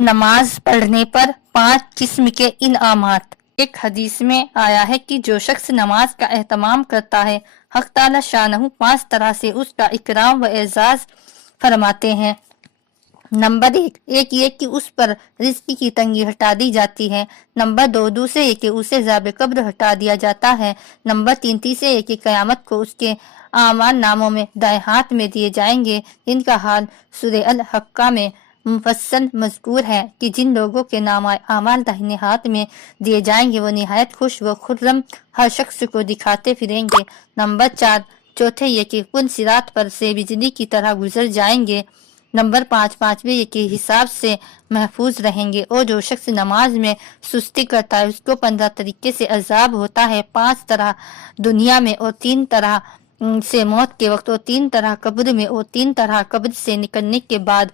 نماز پڑھنے پر 5 قسم کے انعامات۔ ایک حدیث میں آیا ہے کہ جو شخص نماز کا اہتمام کرتا ہے، حق تعالی شانہ 5 طرح سے اس کا اکرام و اعزاز فرماتے ہیں۔ نمبر 1 یہ کہ اس پر رزق کی تنگی ہٹا دی جاتی ہے۔ نمبر 2 دوسرے یہ کہ اسے عذاب قبر ہٹا دیا جاتا ہے۔ نمبر 3 تیسرے یہ کہ قیامت کو اس کے اعمال ناموں میں دائیں ہاتھ میں دیے جائیں گے، جن کا حال سورہ الحقہ میں مفصل مذکور ہے کہ جن لوگوں کے نامہ اعمال داہنے ہاتھ میں دیے جائیں گے وہ نہایت خوش و خرم ہر شخص کو دکھاتے پھریں گے۔ نمبر 4 چوتھے یہ کہ پل صراط پر سے بجلی کی طرح گزر جائیں گے۔ نمبر 5 پانچویں یہ کہ حساب سے محفوظ رہیں گے، اور جو شخص نماز میں سستی کرتا ہے اس کو 15 طریقے سے عذاب ہوتا ہے، 5 طرح دنیا میں اور 3 طرح سے موت کے وقت اور 3 طرح قبر میں اور 3 طرح قبر سے نکلنے کے بعد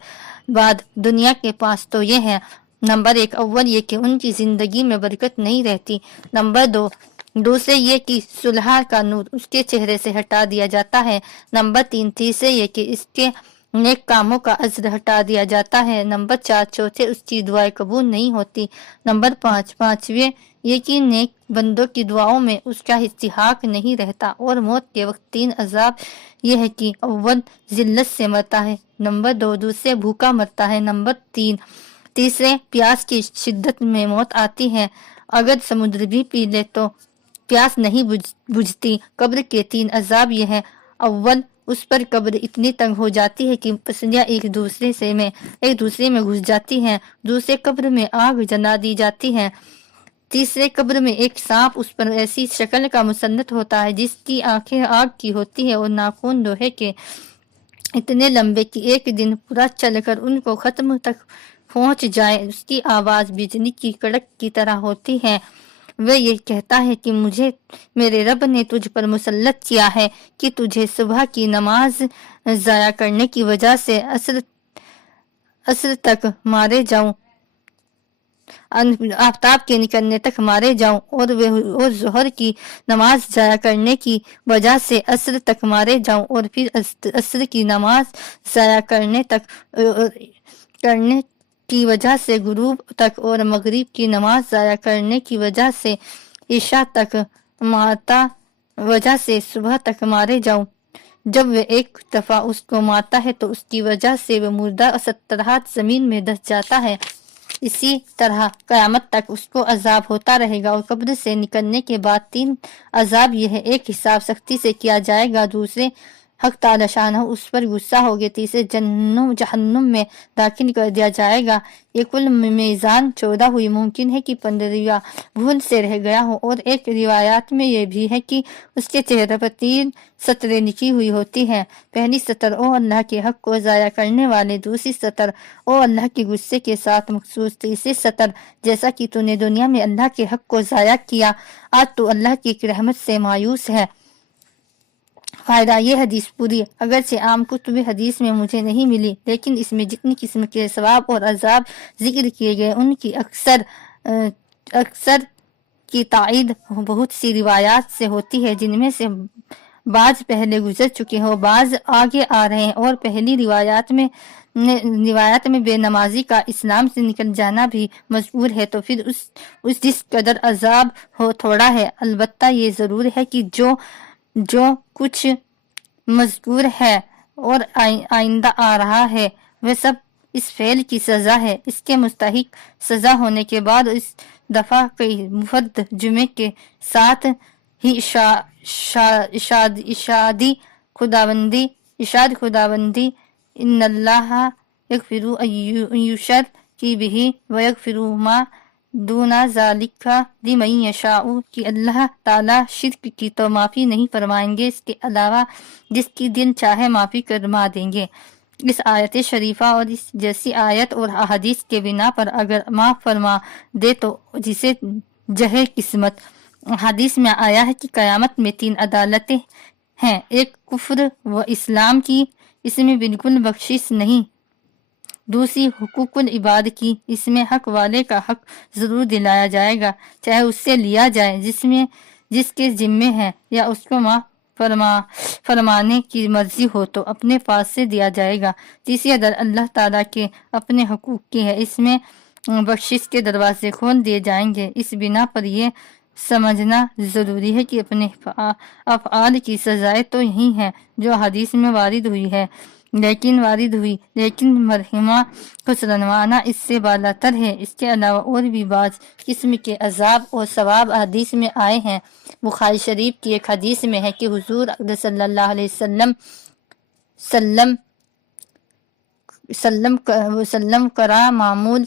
دنیا کے 5 تو یہ ہیں۔ نمبر 1 اول یہ کہ ان کی زندگی میں برکت نہیں رہتی۔ نمبر 2 دوسرے یہ کہ صلح کا نور اس کے چہرے سے ہٹا دیا جاتا ہے۔ نمبر 3 تیسرے یہ کہ اس کے نیک کاموں کا اجر ہٹا دیا جاتا ہے۔ نمبر 4 چوتھے اس کی دعائیں قبول نہیں ہوتی۔ نمبر 5 پانچویں یہ کہ نیک بندوں کی دعاؤں میں اس کا استحقاق نہیں رہتا۔ اور موت کے وقت 3 عذاب یہ ہے کہ اول ذلت سے مرتا ہے، نمبر 2 دوسرے بھوکا مرتا ہے، نمبر 3 تیسرے پیاس کی شدت میں موت آتی ہے، اگر سمندر بھی پی لے تو پیاس نہیں بجھتی۔ قبر کے 3 عذاب یہ ہیں، اول اس پر قبر اتنی تنگ ہو جاتی ہے کہ پسلیاں ایک دوسرے میں گھس جاتی ہیں۔ دوسرے قبر میں آگ جلا دی جاتی ہے۔ تیسرے قبر میں ایک سانپ اس پر ایسی شکل کا مسلط ہوتا ہے جس کی آنکھیں آگ کی ہوتی ہے اور ناخن لوہے کے اتنے لمبے کہ ایک دن پورا چل کر ان کو ختم تک پہنچ جائے۔ اس کی آواز بجلی کی کڑک کی طرح ہوتی ہے۔ وہ یہ کہتا ہے کہ مجھے میرے رب نے تجھ پر مسلط کیا ہے کہ تجھے صبح کی نماز ضائع کرنے کی وجہ سے عصر تک مارے جاؤں، آفتاب کے نکلنے تک مارے جاؤں، اور ظہر کی نماز ضائع کرنے کی وجہ سے عصر تک مارے جاؤں، اور پھر عصر کی نماز ضائع کرنے کی وجہ سے غروب تک، اور مغرب کی نماز ضائع کرنے کی وجہ سے عشاء تک، مارتا وجہ سے صبح تک مارے جاؤں۔ جب وہ ایک دفعہ اس کو مارتا ہے تو اس کی وجہ سے وہ مردہ 70 ہاتھ زمین میں دس جاتا ہے۔ اسی طرح قیامت تک اس کو عذاب ہوتا رہے گا۔ اور قبر سے نکلنے کے بعد 3 عذاب یہ ہے، ایک حساب سختی سے کیا جائے گا، دوسرے حق تعالی شانہ اس پر غصہ ہوگے، تیسرے جہنم میں داخل کر دیا جائے گا۔ یہ کل میزان چودہ ہوئی، ممکن ہے کہ 15واں بھول سے رہ گیا ہو، اور ایک روایات میں یہ بھی ہے کہ اس کے چہرے پر 3 سطریں لکھی ہوئی ہوتی ہیں۔ پہلی سطر او اللہ کے حق کو ضائع کرنے والے، دوسری سطر او اللہ کے غصے کے ساتھ مخصوص، تیسری سطر جیسا کہ تو نے دنیا میں اللہ کے حق کو ضائع کیا، آج تو اللہ کی رحمت سے مایوس ہے۔ فائدہ، یہ حدیث پوری اگرچہ عام کتب حدیث میں مجھے نہیں ملی، لیکن اس میں جتنی قسم کے ثواب اور عذاب ذکر کیے گئے ان کی اکثر کی تائید بہت سی روایات سے ہوتی ہے، جن میں سے بعض پہلے گزر چکے ہیں، بعض آگے آ رہے ہیں، اور پہلی روایات میں بے نمازی کا اسلام سے نکل جانا بھی مذکور ہے، تو پھر اس جس قدر عذاب ہو تھوڑا ہے۔ البتہ یہ ضرور ہے کہ جو کچھ مذکور ہے اور آئندہ آ رہا ہے وہ سب اس فعل کی سزا ہے۔ اس کے مستحق سزا ہونے کے بعد اس دفعہ کئی مفرد جمعے کے ساتھ ہی اشاد خداوندی ان اللہ یغفر ان یشرک بہ ویغفر ما دون ذالک لمن یشاء، کہ اللہ تعالیٰ شرک کی تو معافی نہیں فرمائیں گے، اس کے علاوہ جس کی دل چاہے معافی فرما دیں گے۔ اس آیت شریفہ اور اس جیسی آیت اور احادیث کے بنا پر اگر معاف فرما دے تو جسے جہے قسمت۔ حدیث میں آیا ہے کہ قیامت میں 3 عدالتیں ہیں، ایک کفر و اسلام کی، اس میں بالکل بخشش نہیں، دوسری حقوق العباد کی، اس میں حق والے کا حق ضرور دلایا جائے گا، چاہے اس سے لیا جائے جس کے ذمے ہے، یا اس کو معاف فرمانے کی مرضی ہو تو اپنے پاس سے دیا جائے گا۔ تیسری در اللہ تعالیٰ کے اپنے حقوق کی ہے، اس میں بخشش کے دروازے کھول دیے جائیں گے۔ اس بنا پر یہ سمجھنا ضروری ہے کہ اپنے افعال کی سزائیں تو یہی ہیں جو حدیث میں وارد ہوئی لیکن مرحمہ خسرنوانہ اس سے بالاتر ہے۔ اس کے علاوہ اور بھی بعض قسم کے عذاب اور ثواب حدیث میں آئے ہیں۔ بخاری شریف کی ایک حدیث میں ہے کہ حضور اقدس صلی اللہ علیہ وسلم کرا معمول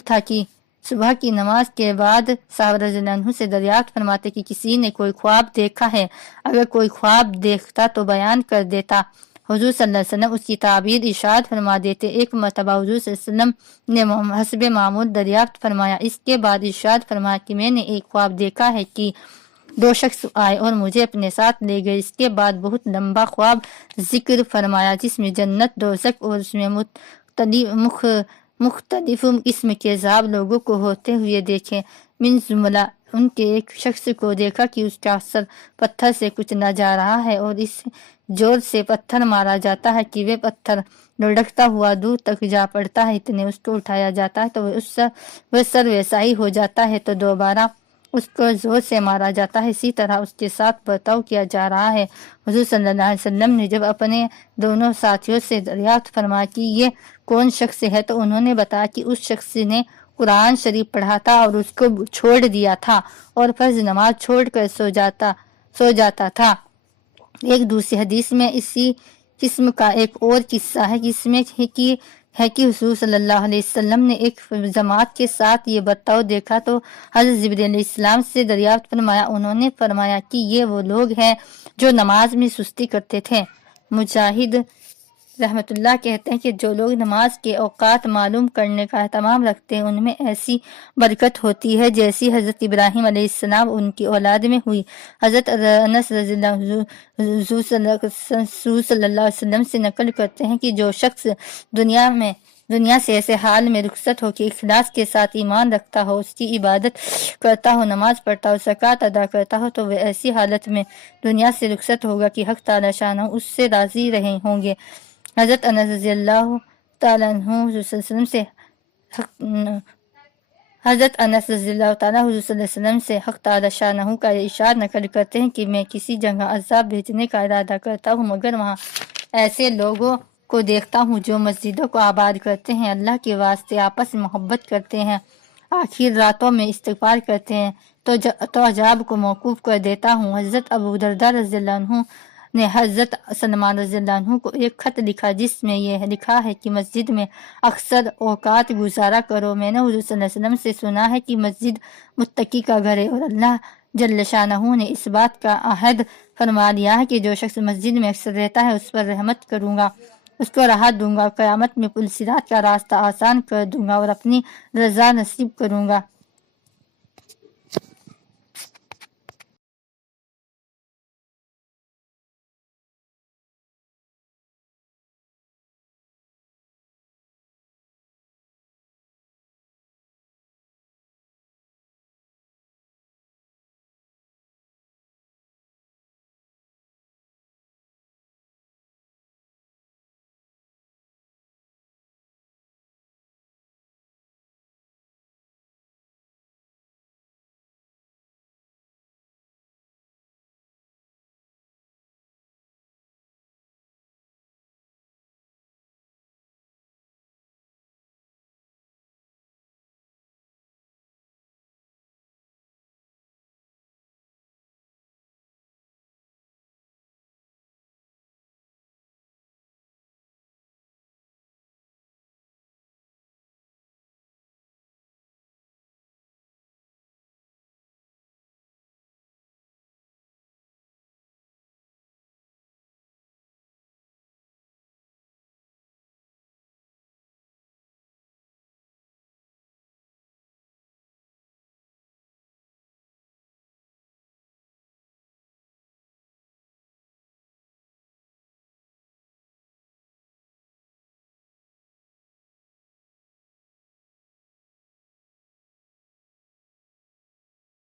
تھا کہ صبح کی نماز کے بعد صحابہ رضی اللہ عنہ سے دریافت فرماتے کہ کسی نے کوئی خواب دیکھا ہے؟ اگر کوئی خواب دیکھتا تو بیان کر دیتا۔ حضور صلی اللہ علیہ وسلم اس کی تعبیر ارشاد فرما دیتے۔ ایک مرتبہ حضور صلی اللہ علیہ وسلم نے حسب معمول دریافت فرمایا، اس کے بعد ارشاد فرمایا کہ میں نے ایک خواب دیکھا ہے کہ دو شخص آئے اور مجھے اپنے ساتھ لے گئے۔ اس کے بعد بہت لمبا خواب ذکر فرمایا جس میں جنت، دوزخ اور اس میں مختلف قسم کے عذاب لوگوں کو ہوتے ہوئے دیکھے۔ من جملہ ان کے ایک شخص کو دیکھا کہ اس کا سر پتھر سے کچلا جا رہا ہے اور اس زور سے پتھر مارا جاتا ہے کہ وہ پتھر لڑکتا ہوا دور تک جا پڑتا ہے۔ اتنے اس کو اٹھایا جاتا ہے تو وہ سر ویسا ہی ہو جاتا ہے تو دوبارہ اس کو زور سے مارا جاتا ہے، اسی طرح اس کے ساتھ برتاؤ کیا جا رہا ہے۔ حضور صلی اللہ علیہ وسلم نے جب اپنے دونوں ساتھیوں سے دریافت فرمایا کہ یہ کون شخص ہے تو انہوں نے بتایا کہ اس شخص نے قرآن شریف پڑھا تھا اور اس کو چھوڑ دیا تھا اور فرض نماز چھوڑ کر سو جاتا تھا۔ ایک دوسری حدیث میں اسی قسم کا ایک اور قصہ ہے جس میں ہے کہ حضور صلی اللہ علیہ وسلم نے ایک جماعت کے ساتھ یہ برتاؤ دیکھا تو حضرت جبرائیل علیہ السلام سے دریافت فرمایا۔ انہوں نے فرمایا کہ یہ وہ لوگ ہیں جو نماز میں سستی کرتے تھے۔ مجاہد رحمۃ اللہ کہتے ہیں کہ جو لوگ نماز کے اوقات معلوم کرنے کا اہتمام رکھتے ہیں ان میں ایسی برکت ہوتی ہے جیسی حضرت ابراہیم علیہ السلام ان کی اولاد میں ہوئی۔ حضرت انس رضی اللہ عنہ حضور صلی اللہ علیہ وسلم سے نقل کرتے ہیں کہ جو شخص دنیا سے ایسے حال میں رخصت ہو کہ اخلاص کے ساتھ ایمان رکھتا ہو، اس کی عبادت کرتا ہو، نماز پڑھتا ہو، زکوٰۃ ادا کرتا ہو تو وہ ایسی حالت میں دنیا سے رخصت ہوگا کہ حق تعالی شانہ اس سے راضی رہے ہوں گے۔ حضرت انس رضی اللہ تعالیٰ عنہ حضور صلی اللہ علیہ وسلم سے حق تعالی شانہ کا اشارہ نقل کرتے ہیں کہ میں کسی جگہ عذاب بھیجنے کا ارادہ کرتا ہوں مگر وہاں ایسے لوگوں کو دیکھتا ہوں جو مسجدوں کو آباد کرتے ہیں، اللہ کے واسطے آپس میں محبت کرتے ہیں، آخر راتوں میں استغفار کرتے ہیں تو عذاب کو موقوف کر دیتا ہوں۔ حضرت ابو درداء رضی اللہ عنہ نے حضرت سلمان رضی اللہ عنہ کو ایک خط لکھا جس میں یہ لکھا ہے کہ مسجد میں اکثر اوقات گزارا کرو۔ میں نے حضور صلی اللہ علیہ وسلم سے سنا ہے کہ مسجد متقی کا گھر ہے اور اللہ جل شانہ نے اس بات کا عہد فرما لیا ہے کہ جو شخص مسجد میں اکثر رہتا ہے اس پر رحمت کروں گا، اس کو راحت دوں گا، قیامت میں پل صراط کا راستہ آسان کر دوں گا اور اپنی رضا نصیب کروں گا۔